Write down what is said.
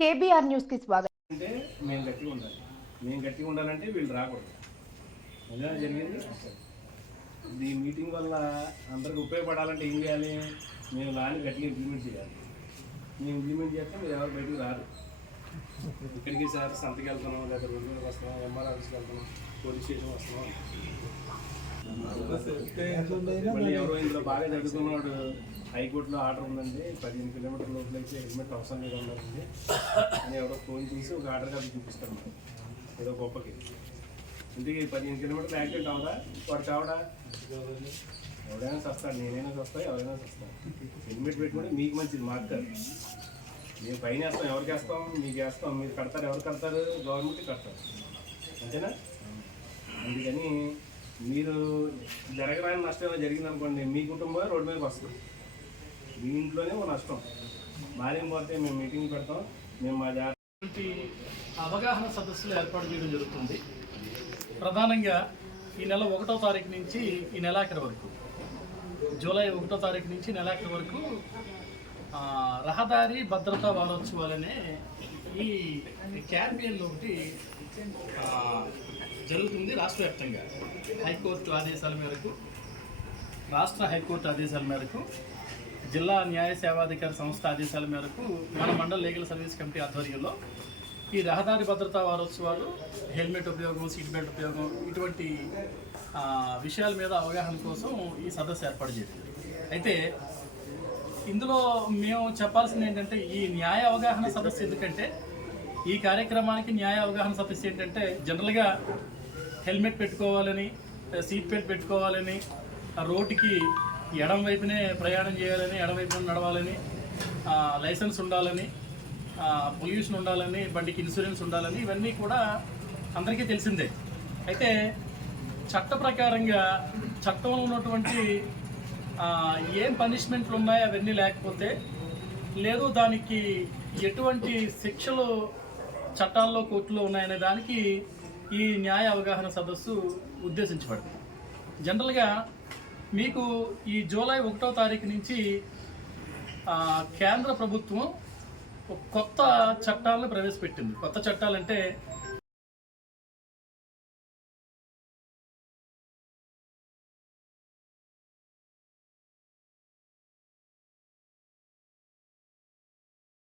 KBR news కి స్వాగతం. అంటే మేము గట్టిగా ఉండాలంటే వీళ్ళు రాకూడదు. అదే జరిగింది. ఈ మీటింగ్ వల్ల అందరికి ఉపయోగపడాలంటే ఏం చేయాలి? మేము లాని గట్టిగా ఇంప్లిమెంట్ చేయాలి. మేము ఇంప్లిమెంట్ చేస్తే మీరు ఎవరు బయటకు రారు. ఇక్కడికి సార్ సంతకి వెళ్తున్నాం, లేదా రోడ్డుకి వస్తున్నాం, ఎంఆర్ ఆఫీస్కి వెళ్తున్నాం, పోలీస్ స్టేషన్ వస్తున్నాం. మళ్ళీ ఎవరో ఇందులో బాగా చదువుకున్నాడు, హైకోర్టులో ఆర్డర్ ఉందండి, 15 కిలోమీటర్ల లోపల అయితే హెల్మెట్ అవసరం లేదు ఉన్నారండి అని ఎవరో ఫోన్ చేసి ఒక ఆర్డర్ కాపీ చూపిస్తాను మనం ఏదో గొప్పకి. ఇంటికి 15 కిలోమీటర్లు యాక్సిడెంట్ అవదా? వాడు కావడా? ఎవరైనా వస్తాడు, నేనైనా వస్తా, ఎవరైనా వస్తాను. హెల్మెట్ పెట్టుకుంటే మీకు మంచిది, మాకు కాదు. మేము పైన వేస్తాం, ఎవరికి వేస్తాం? మీకు వేస్తాం. మీరు కడతారు, ఎవరు కడతారు? గవర్నమెంట్ కడతారు, అంతేనా? అందుకని మీరు జరగరాని నష్టం జరిగిందనుకోండి, మీ కుటుంబం రోడ్డు మీదకి వస్తుంది, మీ ఇంట్లోనే ఓ నష్టం. మారేం పోతే మేము మీటింగ్ పెడతాం. మేము మా అవగాహన సదస్సులు ఏర్పాటు చేయడం జరుగుతుంది. ప్రధానంగా ఈ నెల 1వ తారీఖు నుంచి ఈ నెలాఖరు వరకు, జూలై 1వ తారీఖు నుంచి నెలాఖరు వరకు రహదారి భద్రతా వారోత్సవాలనే ఈ క్యాంపెయిన్లో ఒకటి జరుగుతుంది రాష్ట్ర వ్యాప్తంగా. హైకోర్టు ఆదేశాల మేరకు, రాష్ట్ర హైకోర్టు ఆదేశాల మేరకు, జిల్లా న్యాయ సేవాధికారి సంస్థ ఆదేశాల మేరకు మన మండల లీగల్ సర్వీస్ కమిటీ ఆధ్వర్యంలో ఈ రహదారి భద్రతా వారోత్సవాలు, హెల్మెట్ ఉపయోగం, సీట్ బెల్ట్ ఉపయోగం, ఇటువంటి విషయాల మీద అవగాహన కోసం ఈ సదస్సు ఏర్పాటు చేసింది. అయితే ఇందులో మేము చెప్పాల్సింది ఏంటంటే, ఈ న్యాయ అవగాహన సదస్సు ఎందుకంటే, ఈ కార్యక్రమానికి న్యాయ అవగాహన సదస్సు ఏంటంటే, జనరల్గా హెల్మెట్ పెట్టుకోవాలని, సీట్ బెల్ట్ పెట్టుకోవాలని, రోడ్డుకి ఎడం వైపునే ప్రయాణం చేయాలని, ఎడం వైపున నడవాలని, లైసెన్స్ ఉండాలని, పొల్యూషన్ ఉండాలని, బండికి ఇన్సూరెన్స్ ఉండాలని, ఇవన్నీ కూడా అందరికీ తెలిసిందే. అయితే చట్ట ప్రకారంగా చట్టంలో ఉన్నటువంటి ఏం పనిష్మెంట్లు ఉన్నాయో అవన్నీ లేకపోతే, లేదు దానికి ఎటువంటి శిక్షలు చట్టాల్లో, కోర్టులో ఉన్నాయనే దానికి ఈ న్యాయ అవగాహన సదస్సు ఉద్దేశించబడింది. జనరల్గా మీకు ఈ జూలై 1వ తారీఖు నుంచి కేంద్ర ప్రభుత్వం కొత్త చట్టాలను ప్రవేశపెట్టింది. కొత్త చట్టాలంటే